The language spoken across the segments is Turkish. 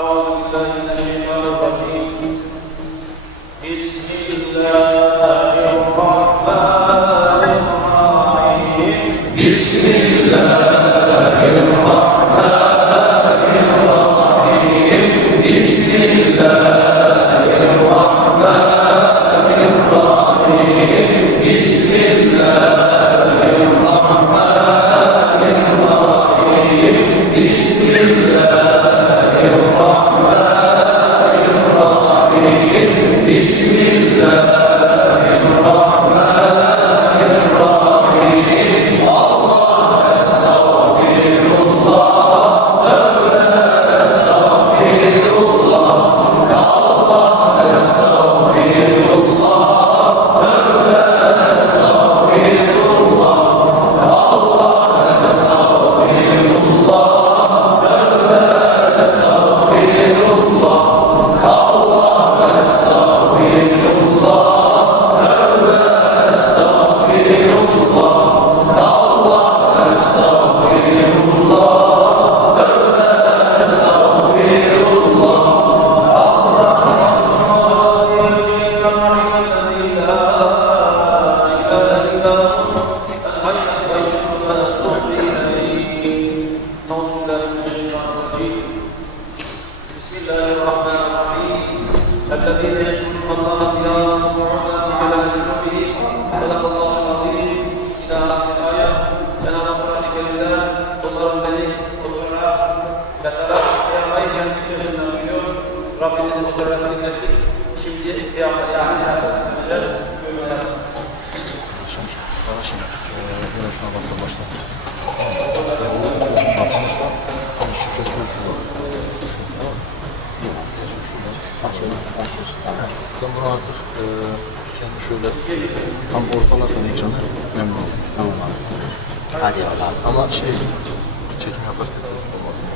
أعوذ بالله من الشيطان الرجيم. بسم الله الرحمن الرحيم. بسم الله الرحمن الرحيم. بسم الله الرحمن الرحيم. بسم الله الرحمن الرحيم. بسم الله بسم الله الرحمن الرحيم. الله أستغفر الله، أستغفر الله، الله أستغفر الله، أستغفر الله، الله أستغفر الله، أستغفر الله، الذين يشكرون الله قياما وقعودا وعلى جنوبهم صدق الله العظيم. إلى آخر الآية. جناب القرآن الكريم Kur'an beni huzuruna getiren kıyamayken zikresine uyuyor. Rabbimizin huzuruna zikrettik. Şimdi kıyamaya yapacağız. Görmeyeceğiz. Yine şuna basın başlatırız. Bakmazsa şifresi yok. Sen bunu artık kendi şöyle tam ortalarsan ekranı memnun olsun. Tamam abi. Hadi eyvallah. Ama çekim yaparken sesin olmasın.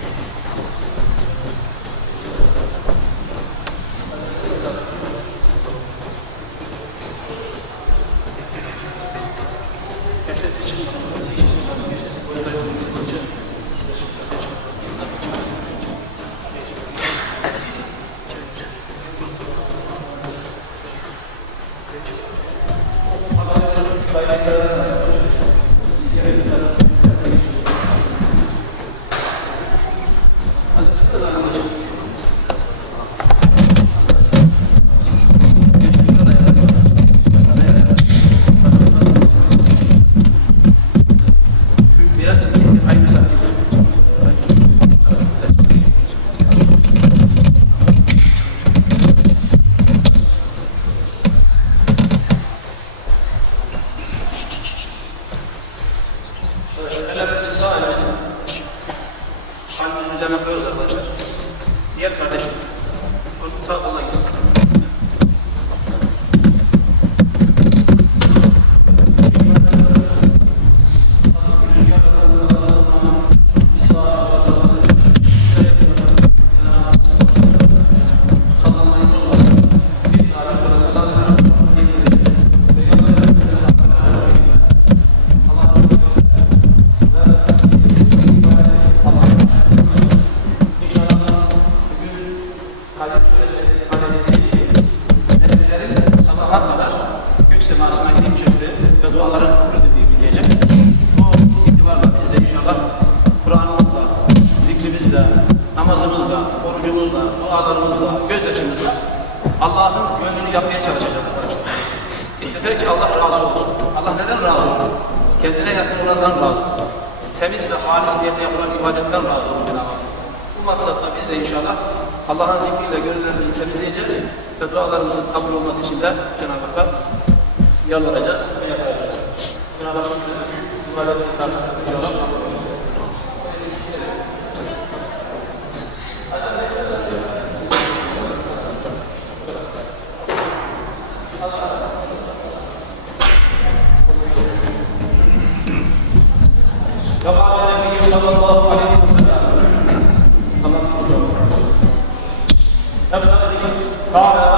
Diğer kardeşim, sağ koluna gitsin. Namazımızla, orucumuzla, dualarımızla, gözyaşımızla Allah'ın gönlünü yapmaya çalışacağız arkadaşlar. Yeter ki Allah razı olsun. Allah neden razı olur? Kendine yakın olandan razı olur. Temiz ve halis niyete yapılan ibadetten razı olur Cenab-ı Allah. Bu maksatla biz de inşallah Allah'ın zikriyle gönüllerimizi temizleyeceğiz ve dualarımızın kabul olması için de Cenab-ı Hakk'a yalvaracağız ve yapacağız. Cenab-ı Hakk'ın ibadetini takip ediyorlar. لا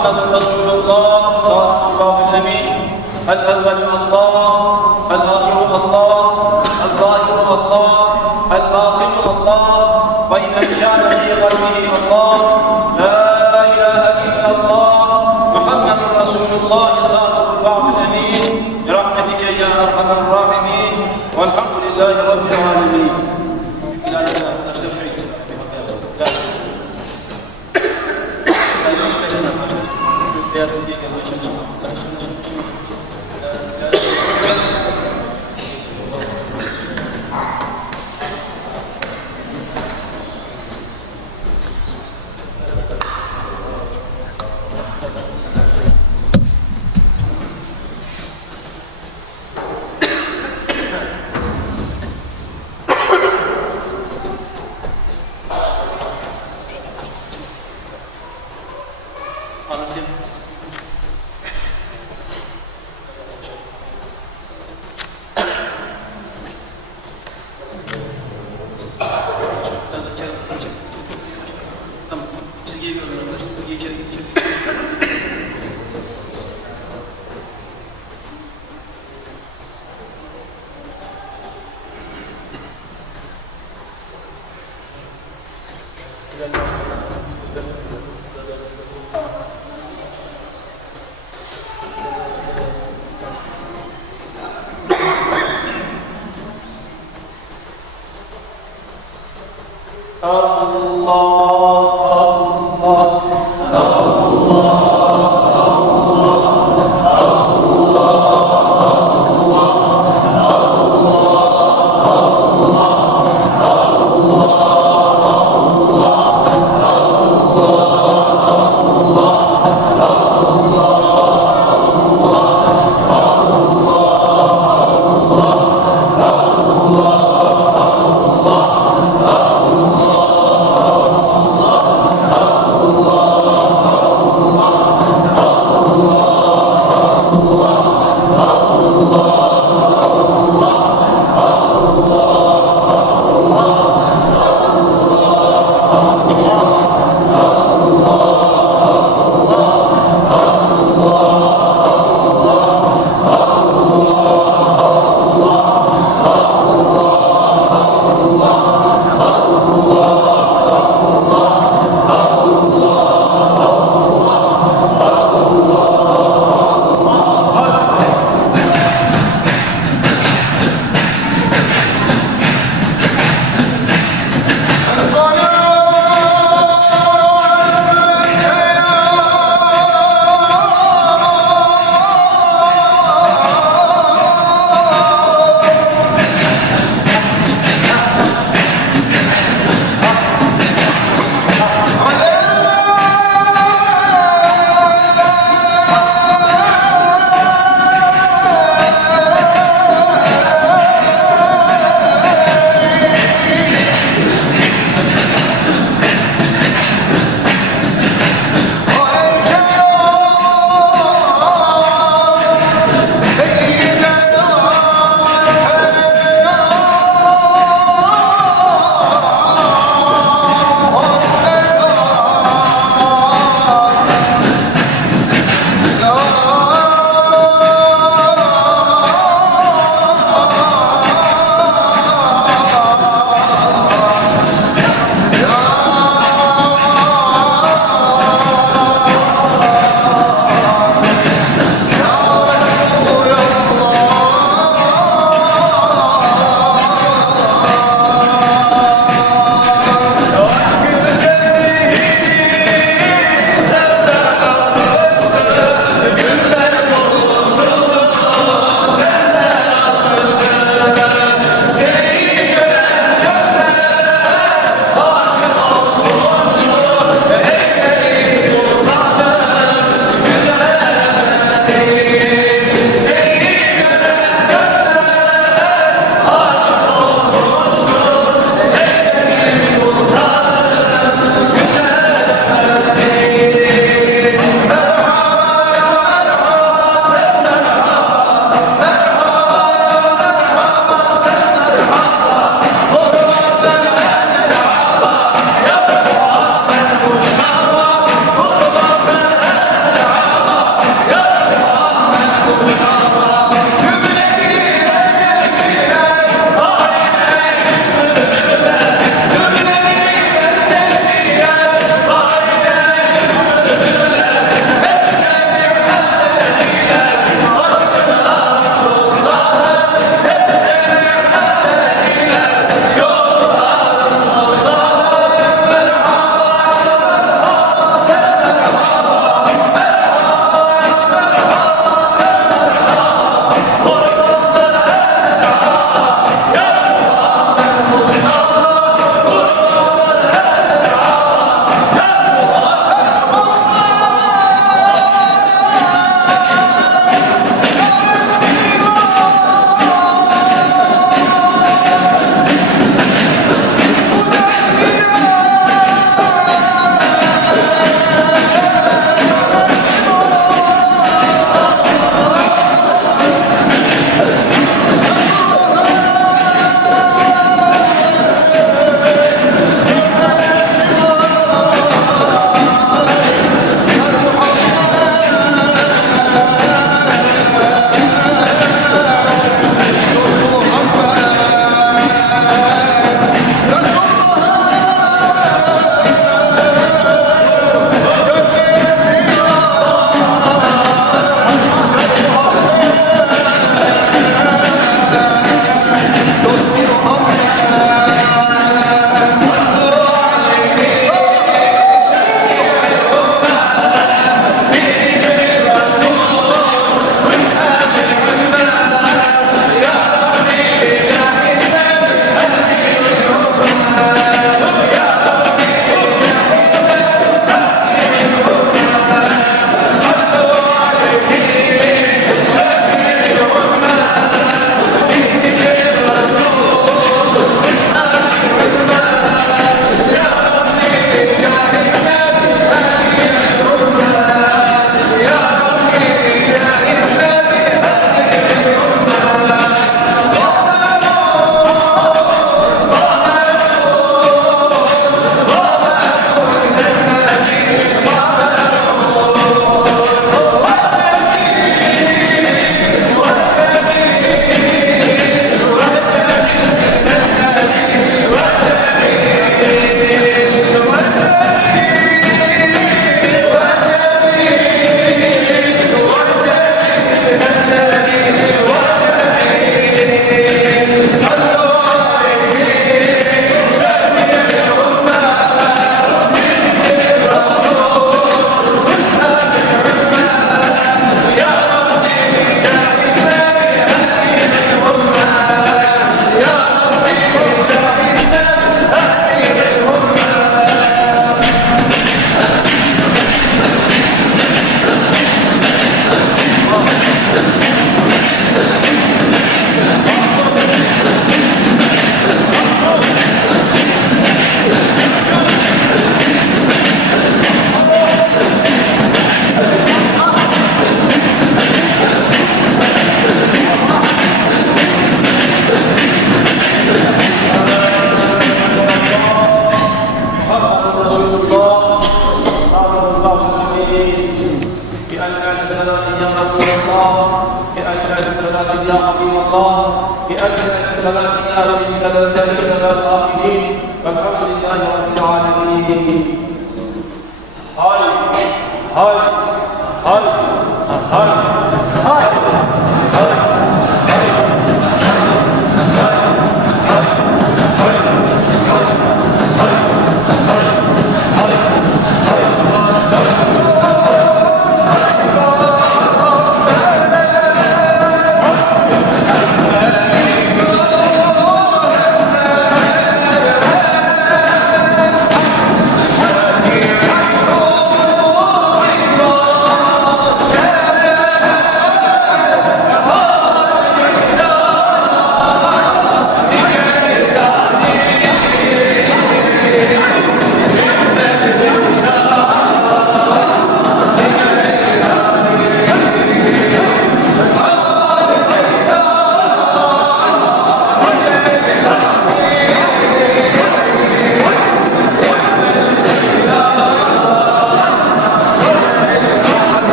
محمد رسول الله صادق الله الأمين الأول الله الآخر الله الظاهر الله الباطن الله وإن كان في قلبه الله لا إله إلا الله محمد رسول الله صادق الله الأمين برحمتك يا أرحم الراحمين والحمد لله رب العالمين. Allah صلاة يا رسول الله، بأجل صلاة يا حبيب الله، بأجل صلاة يا سيد الذين والآخرين، والحمد لله رب العالمين. هاي هاي هاي هاي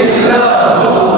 إلا هو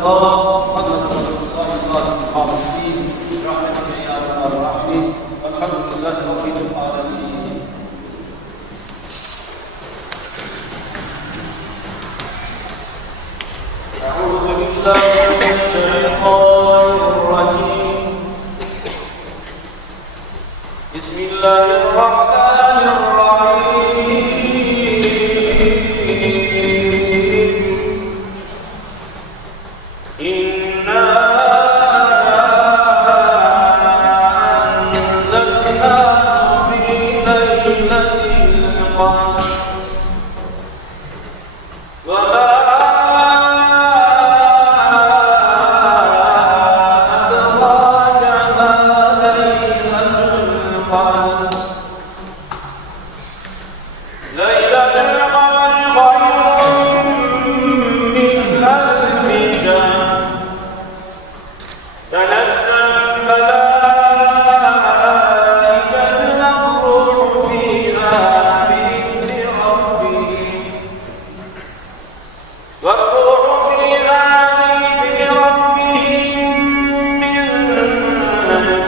الله محمد رسول الله صادق الخالدين برحمتك يا ارحم الراحمين والحمد لله رب العالمين. أعوذ بالله من الشيطان الرجيم. بسم الله الرحمن الرحيم. إنا أنزلناه في ليلة القدر وما أدراك ما ليلة القدر. ليلة القدر خير من ألف شهر. تنزل الملائكة والروح فيها بإذن ربهم من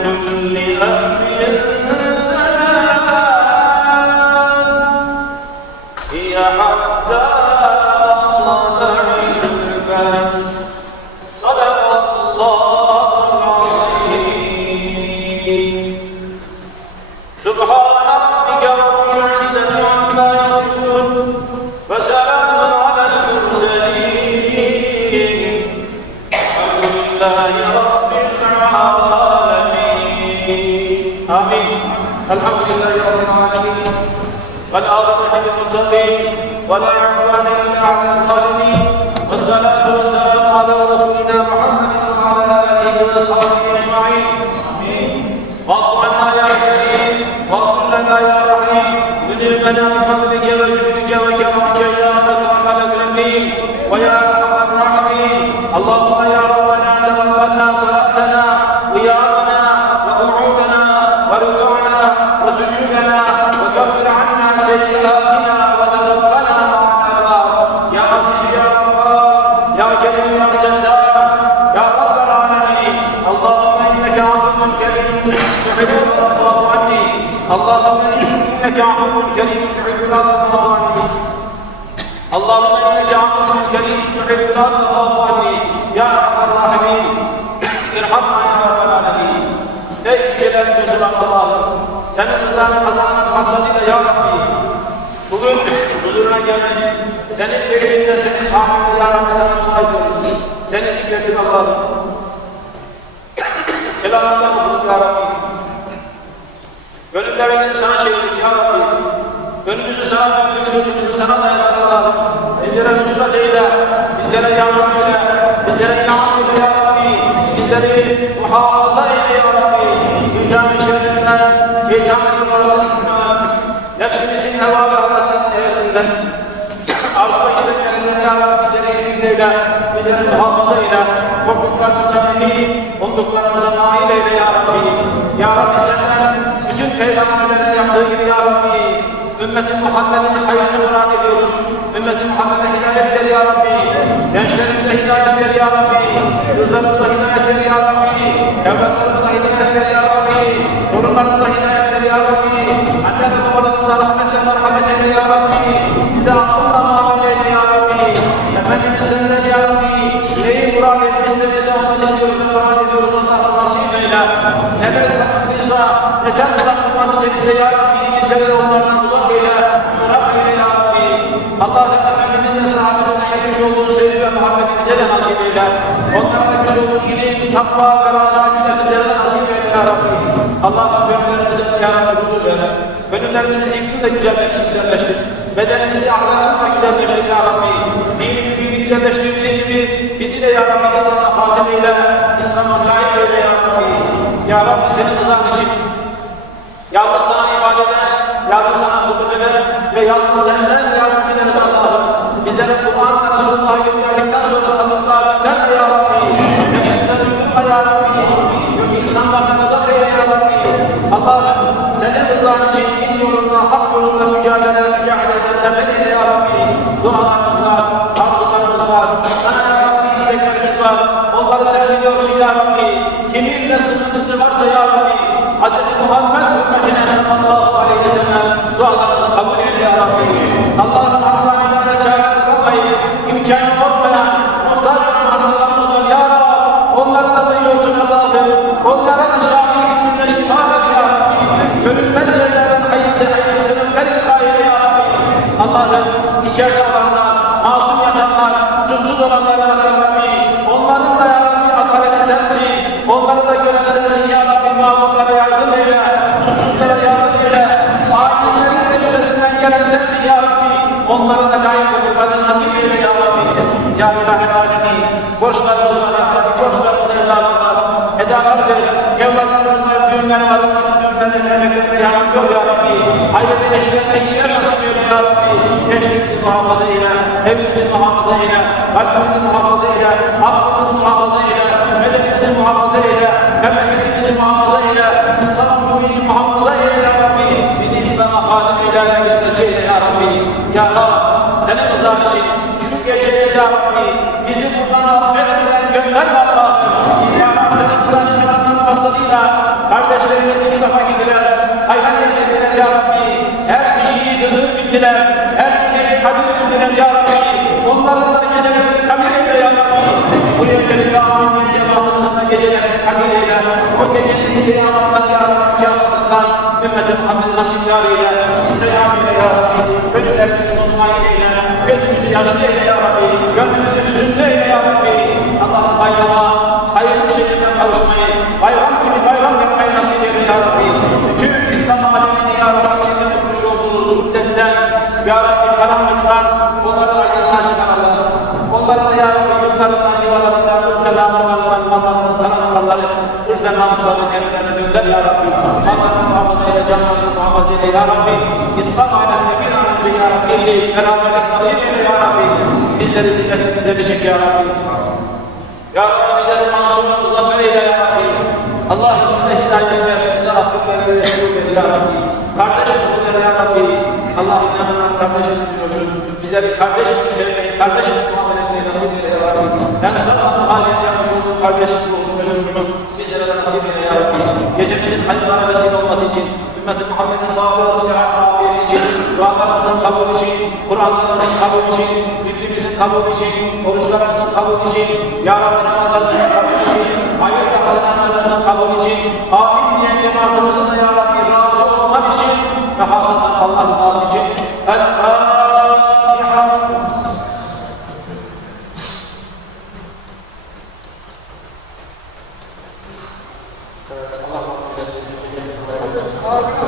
كل أمر سلام هي حتى مطلع الفجر. صدق الله العظيم. سبحان ربك رب العزة عما يصفون وسلام على المرسلين الحمد لله رب العالمين. آمين. الحمد لله رب العالمين والعاقبة للمتقين ولا عدوان إلا على الظالمين والصلاة والسلام على رسولنا محمد وعلى آله وأصحابه أجمعين. آمين. واغفر لنا يا كريم واغفر لنا يا رحيم ذنوبنا بفضلك وجودك وكرمك يا أكرم الأكرمين ويا أرحم الراحمين. اللهم يا ربنا تقبلنا صلاتنا قيامنا وقعودنا وركوعنا وسجودنا وكفر عنا سيئاتنا وتوفنا مع الأبرار. يا عزيز يا غفار يا كريم يا ستار يا رب العالمين. اللهم إنك عفو كريم تحب العفو عني. اللهم إنك عفو كريم تحب العفو عني. اللهم إنك عفو كريم تحب العفو عني يا رب الراحمين. ارحمنا يا رب العالمين. Ey Celal Cesuran Allah'ım, senin rızanı kazanmak maksadıyla ya Rabbi, bugün huzuruna geldik, senin beytinde, senin hamile ya Rabbi sana dua ediyoruz. Seni zikrettin Allah'ım. Kelamından okuduk ya Rabbi. Gönüllerimizi sana çevirdik ya Rabbi. Gönlümüzü sana döndük, sözümüzü sana dayadık Allah'ım. Bizlere nusret eyle, bizlere yardım eyle, bizlere inanç eyle ya Rabbi. Bizleri muhafaza eyle ya Rabbi. Şeytanın şerrinden, şeytanın numarasından, nefsimizin heva ve havasının evesinden, arzu istemelerinden ya Rabbi bizleri emin eyle, bizleri muhafaza eyle, korktuklarımıza emin, umduklarımıza nail eyle ya Rabbi. Ya Rabbi senden bütün peygamberlerin yaptığı gibi ya Rabbi, Ümmet-i Muhammed'in hayrını murad ediyoruz. Ümmet-i Muhammed'e hidayet ver ya Rabbi. Gençlerimize hidayet ver ya Rabbi. Kızlarımıza hidayet ver ya Rabbi. Evlatlarımıza hidayet ver ya Rabbi. Torunlarımıza hidayet ver ya Rabbi. Anne ve babalarımıza rahmet ve merhamet eyle ya Rabbi. Bize affınla muamele eyle ya Rabbi. Efendimiz senden ya Rabbi. Neyi murad etmişse biz de ondan istiyoruz ve murad ediyoruz. Allah'ın nasip eyle. Neler sakındıysa, yeter uzaklıkmak istediyse ya Rabbi. Bizleri de onlardan uzak eyle. Bırak eyle ya Rabbi. Allah'ın Efendimiz ve sahabesine yapmış olduğu sevgi ve muhabbeti bize de nasip eyle. Onlara yapmış olduğu ilim, takva ve razı bizlere de nasip eyle ya Rabbi. Allah'ın gönüllerimize ya Rabbi huzur ver. Gönüllerimizi zikri de güzelleştir. Bedenimizi ahlakını da güzelleştir ya Rabbi. Dinini güzelleştirdiği gibi bizi de ya Rabbi İslam'a hadim eyle. İslam'a layık eyle ya Rabbi. Ya Rabbi senin rızan için yalnız sana ibadet eder, yalnız sana hukuk eder ve yalnız senden yardım ederiz Allah'ım. Bizlere Kur'an ve Resulullah'ı gönderdikten sonra sabıklar gönderme ya Rabbi. Nefsimize duyurma ya Rabbi. Kötü insanlardan uzak eyle ya Rabbi. Allah'ım senin rızan için din yolunda, hak yolunda mücadele edenlerden eyle ya Rabbi. Dualarımız var, arzularımız var. Sana ya Rabbi isteklerimiz var. var. Onları sen biliyorsun ya Rabbi. Kimin ne sıkıntısı varsa ya Rabbi. Hz. Muhammed hürmetine sallallahu aleyhi ve sellem dualarımızı kabul eyle ya Rabbi. Allah'ın hastanelerde çağırıp kalmayıp imkanı olmayan muhtaç olan hastalarımız var ya Rabbi. Onları da duyuyorsun Allah'ım. Onlara da Şafi isminde şifa ver ya Rabbi. Görünmez yerlerden hayırlısının verin hayır ya Rabbi. Allah'ım içeride olanlar, masum yatanlar, suçsuz olanlar ya Rabbi. Onların da ya Rabbi adaleti sensin. Onları da gören sensin ya Rabbi. Mağdurlara yardım eyle. Suçsuzlara yardım eyle. Alimlerin de üstesinden gelen sensin ya Rabbi. Onlara da layık olurlarını nasip eyle ya Rabbi. Ya İlahi Alemin. Borçlarımız var ya Rabbi. Borçlarımızı edalar ver. Evlatlarımız var, düğünleri var. Onların düğünlerine emeklerine yardımcı ol ya Rabbi. Hayırlı eşlerine işler nasip eyle ya Rabbi. Gençliğimizi muhafaza eyle. Evimizi muhafaza eyle. Kalbimizi muhafaza eyle. Aklımızı muhafaza eyle. Medenimizi muhafaza eyle. Memleketimizi muhafaza eyle. İslam'ın müminini muhafaza eyle ya Rabbi. Bizi İslam'a hadim eyle. Ve eyle ya Rabbi. Ya Rabbi. Senin rızan için şu geceyi ya Rabbi. Bizi buradan affetmeden gönderme Allah'ım. Ya Rabbi. Senin rızan için maksadıyla kardeşlerimiz iki defa gidiler. Hayran edildiler ya Rabbi. Her kişiyi hızır bildiler. Her geceyi kadir bildiler ya Rabbi. Onların da gecelerini kadir eyle ya Rabbi. Buraya gelip amin cemaatımızın da gecelerini kadir eyle. O gecenin seyahatından ya Rabbi mücafatından ümmeti Muhammed nasipler eyle. İstirham eyle ya Rabbi. Ölümlerimizi mutmain eyle. Gözümüzü yaşlı eyle ya Rabbi. Gönlümüzü hüzünlü eyle ya Rabbi. Allah'ın bayrama hayırlı şekilde kavuşmayı, bayram gibi bayram yapmayı nasip eyle ya Rabbi. Bütün İslam alemini ya Rabbi içinde tutmuş olduğunuz muddetten, ya Rabbi karanlıktan, onları aydınlığa çıkaralım. Onları da ya Rabbi yurtlarından, yuvalarından, ırk ve namuslarından, mallarından, tanrılarları, ırk ve namuslarını cennetlere dönder ya Rabbi. Allah'ın muhafaza eyle, canlarını muhafaza eyle ya Rabbi. İslam alemine bir an önce ya Rabbi, beraberlik nasip eyle ya Rabbi. Bizleri zilletimize edecek ya Rabbi. Ya Rabbi bizleri mansurunu muzaffer eyle ya Rabbi. Allah'ım bize hidayet ver, bize akılları ve şuur eyle ya Rabbi. Kardeş olunları ya Rabbi. Allah'ın yanından kardeşim diyorsun. Bizleri kardeşim sevmeyi, kardeşim muamele etmeyi nasip eyle ya Rabbi. Ben sana muhacet yapmış olduğum kardeşim ruhunu ve şuurunu bizlere de nasip eyle ya Rabbi. Gecemizin hayırlara vesile olması için, ümmeti Muhammed'in sağlığı, sıhhat, afiyeti için, dualarımızın kabul için, Kur'anlarımızın kabul için, zikrimizin kabul için, oruçlarımızın kabul için, ya Rabbi namazlarımızın kabul için, hayır ve hasenatlarımızın kabul için, amin diyen cemaatimizin de ya Rabbi razı olmak için ve hasısan Allah rızası için. El-Fatiha. Allah